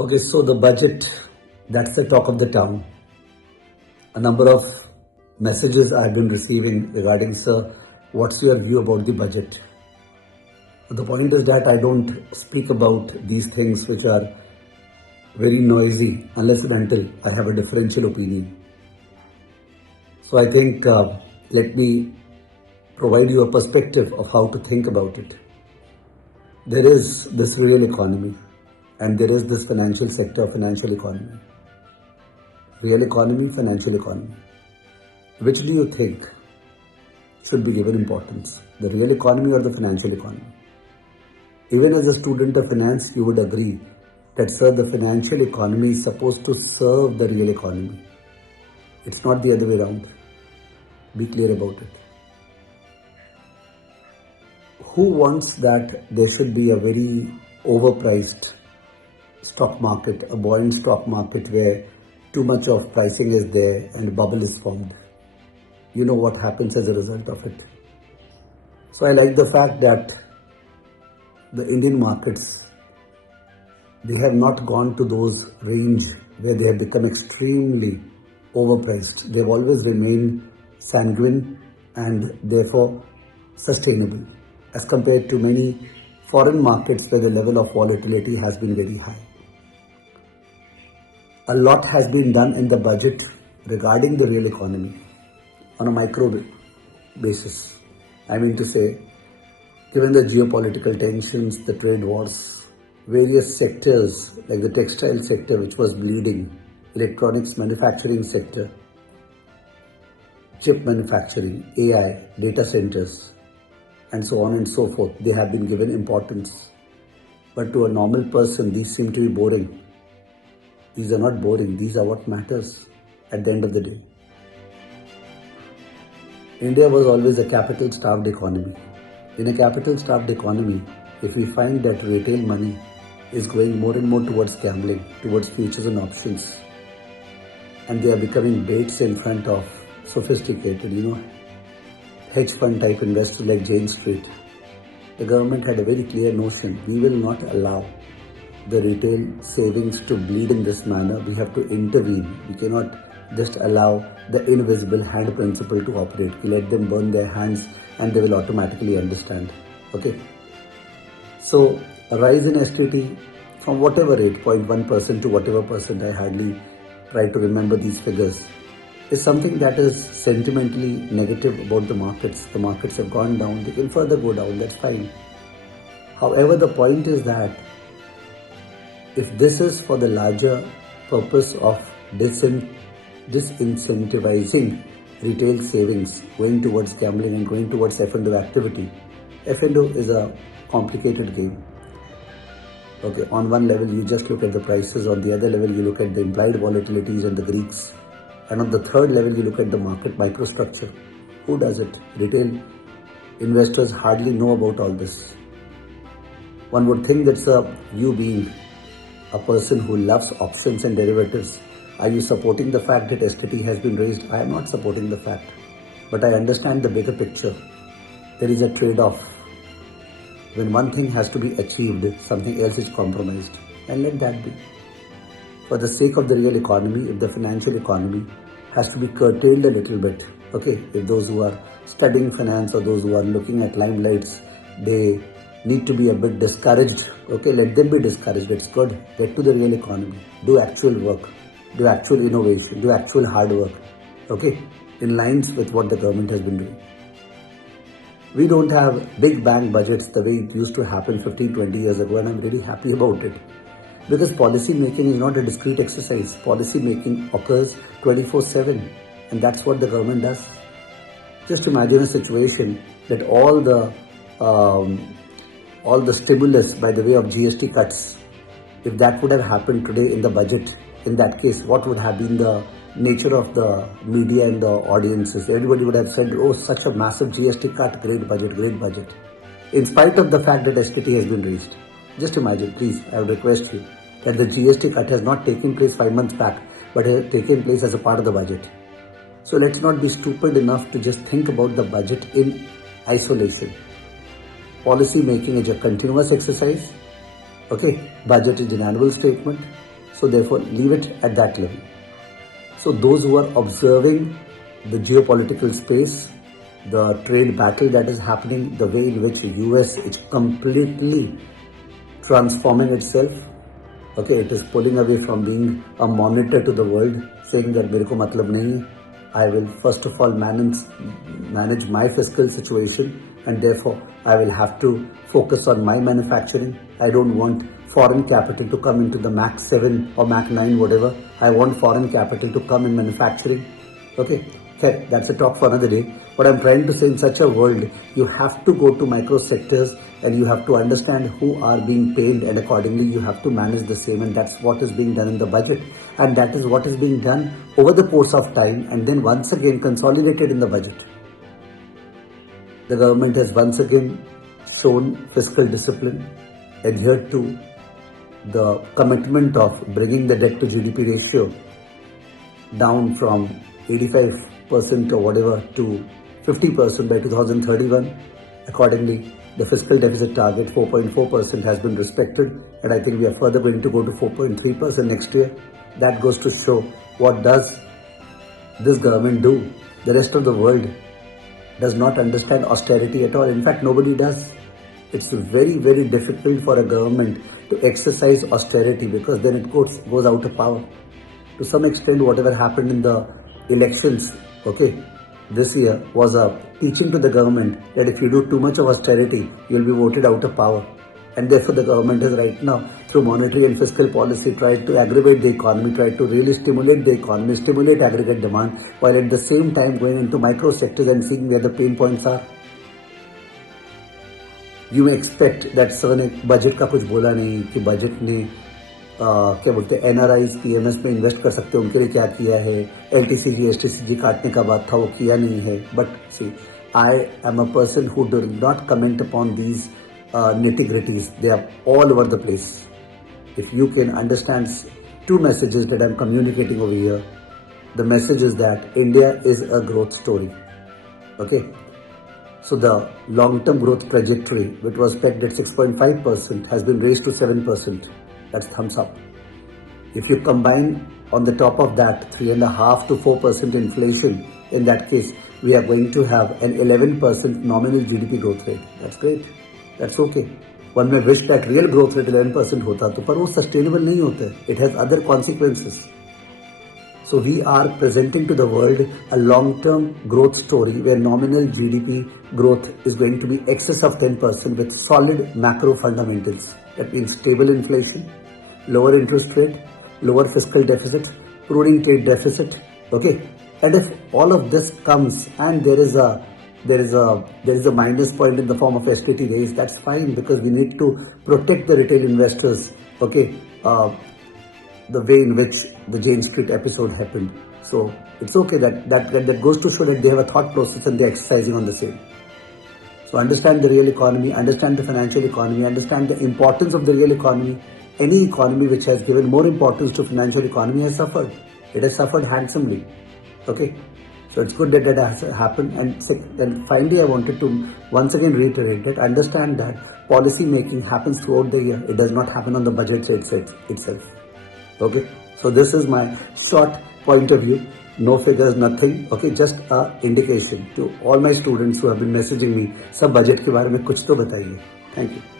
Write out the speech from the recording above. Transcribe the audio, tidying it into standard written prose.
Okay, so the budget, that's the talk of the town. A number of messages I've been receiving regarding, sir, what's your view about the budget? The point is that I don't speak about these things which are very noisy unless and until I have a differential opinion. So I think let me provide you a perspective of how to think about it. There is this real economy and there is this financial sector, financial economy. Real economy, financial economy. Which do you think should be given importance? The real economy or the financial economy? Even as a student of finance, you would agree that, sir, the financial economy is supposed to serve the real economy. It's not the other way around. Be clear about it. Who wants that there should be a very overpriced stock market, a buoyant stock market where too much of pricing is there and a bubble is formed? You know what happens as a result of it. So I like the fact that the Indian markets, they have not gone to those range where they have become extremely overpriced. They've always remained sanguine and therefore sustainable as compared to many foreign markets where the level of volatility has been very high. A lot has been done in the budget regarding the real economy on a micro basis. I mean to say, given the geopolitical tensions, the trade wars, various sectors like the textile sector which was bleeding, electronics manufacturing sector, chip manufacturing, AI, data centers, and so on and so forth, they have been given importance. But to a normal person, these seem to be boring. These are not boring, these are what matters at the end of the day. India was always a capital-starved economy. In a capital-starved economy, if we find that retail money is going more and more towards gambling, towards futures and options, and they are becoming baits in front of sophisticated, hedge fund type investors like Jane Street, the government had a very clear notion: we will not allow the retail savings to bleed in this manner. We have to intervene. We cannot just allow the invisible hand principle to operate. We let them burn their hands and they will automatically understand. Okay. So a rise in STT from whatever rate, 0.1% to whatever percent, I hardly try to remember these figures, is something that is sentimentally negative about the markets. The markets have gone down. They can further go down. That's fine. However, the point is that if this is for the larger purpose of disincentivizing retail savings, going towards gambling and going towards F&O activity, F&O is a complicated game. Okay, on one level you just look at the prices, on the other level you look at the implied volatilities and the Greeks, and on the third level you look at the market microstructure. Who does it? Retail investors hardly know about all this. One would think that you being a person who loves options and derivatives, are you supporting the fact that STT has been raised? I am not supporting the fact, but I understand the bigger picture. There is a trade-off. When one thing has to be achieved, something else is compromised, and let that be. For the sake of the real economy, if the financial economy has to be curtailed a little bit, okay, if those who are studying finance or those who are looking at limelights, they need to be a bit discouraged, okay, let them be discouraged. It's good. Get to the real economy. Do actual work. Do actual innovation. Do actual hard work, okay, in lines with what the government has been doing. We don't have big bang budgets the way it used to happen 15-20 years ago, and I'm really happy about it. Because policy making is not a discrete exercise. Policy making occurs 24/7, and that's what the government does. Just imagine a situation that all the stimulus by the way of GST cuts, if that would have happened today in the budget, in that case, what would have been the nature of the media and the audiences? Everybody would have said, oh, such a massive GST cut, great budget, great budget. In spite of the fact that STT has been raised. Just imagine, please, I would request you, that the GST cut has not taken place 5 months back, but has taken place as a part of the budget. So let's not be stupid enough to just think about the budget in isolation. Policy making is a continuous exercise. Okay, budget is an annual statement. So therefore, leave it at that level. So those who are observing the geopolitical space, the trade battle that is happening, the way in which US is completely transforming itself. Okay, it is pulling away from being a monitor to the world, saying that मेरे को मतलब नहीं है. I will first of all manage my fiscal situation, and therefore I will have to focus on my manufacturing. I don't want foreign capital to come into the Mac 7 or Mac 9, whatever. I want foreign capital to come in manufacturing. Okay, that's a talk for another day. But I'm trying to say, in such a world, you have to go to micro sectors and you have to understand who are being paid, and accordingly you have to manage the same, and that's what is being done in the budget, and that is what is being done over the course of time, and then once again consolidated in the budget. The government has once again shown fiscal discipline, adhered to the commitment of bringing the debt to GDP ratio down from 85% or whatever to 50% by 2031. Accordingly, the fiscal deficit target 4.4% has been respected, and I think we are further going to go to 4.3% next year. That goes to show what does this government do. The rest of the world does not understand austerity at all. In fact, nobody does. It's very, very difficult for a government to exercise austerity because then it goes out of power. To some extent, whatever happened in the elections, this year was a teaching to the government that if you do too much of austerity, you'll be voted out of power. And therefore, the government has right now, through monetary and fiscal policy, tried to aggravate the economy, tried to really stimulate the economy, stimulate aggregate demand, while at the same time going into micro sectors and seeing where the pain points are. You may expect that sir ने budget का कुछ बोला नहीं कि budget ने क्या बोलते हैं NRIs PMS में इन्वेस्ट कर सकते हैं, उनके लिए क्या किया है, LTCG STCG काटने का बात था वो किया नहीं है. But see, I am a person who does not comment upon these nitty-gritties. They are all over the place. If you can understand two messages that I am communicating over here, the message is that India is a growth story. Okay. So the long-term growth trajectory, which was pegged at 6.5%, has been raised to 7%. That's thumbs up. If you combine on the top of that 3.5 to 4% inflation, in that case, we are going to have an 11% nominal GDP growth rate. That's great. That's okay. One may wish that real growth rate 11% hota to, par wo sustainable nahi hota. It has other consequences. So we are presenting to the world a long-term growth story where nominal GDP growth is going to be excess of 10% with solid macro fundamentals. That means stable inflation, lower interest rate, lower fiscal deficit, prudent trade deficit. Okay, and if all of this comes and there is a minus point in the form of STT raise, that's fine because we need to protect the retail investors. Okay. The way in which the Jane Street episode happened. So it's okay that goes to show that they have a thought process and they're exercising on the same. So understand the real economy, understand the financial economy, understand the importance of the real economy. Any economy which has given more importance to financial economy has suffered. It has suffered handsomely. Okay. So it's good that that has happened. And finally, I wanted to once again reiterate that understand that policy making happens throughout the year. It does not happen on the budget itself. Okay, so this is my short point of view. No figures, nothing. Okay, just a indication to all my students who have been messaging me. सब budget के बारे में कुछ तो बताइए. Thank you.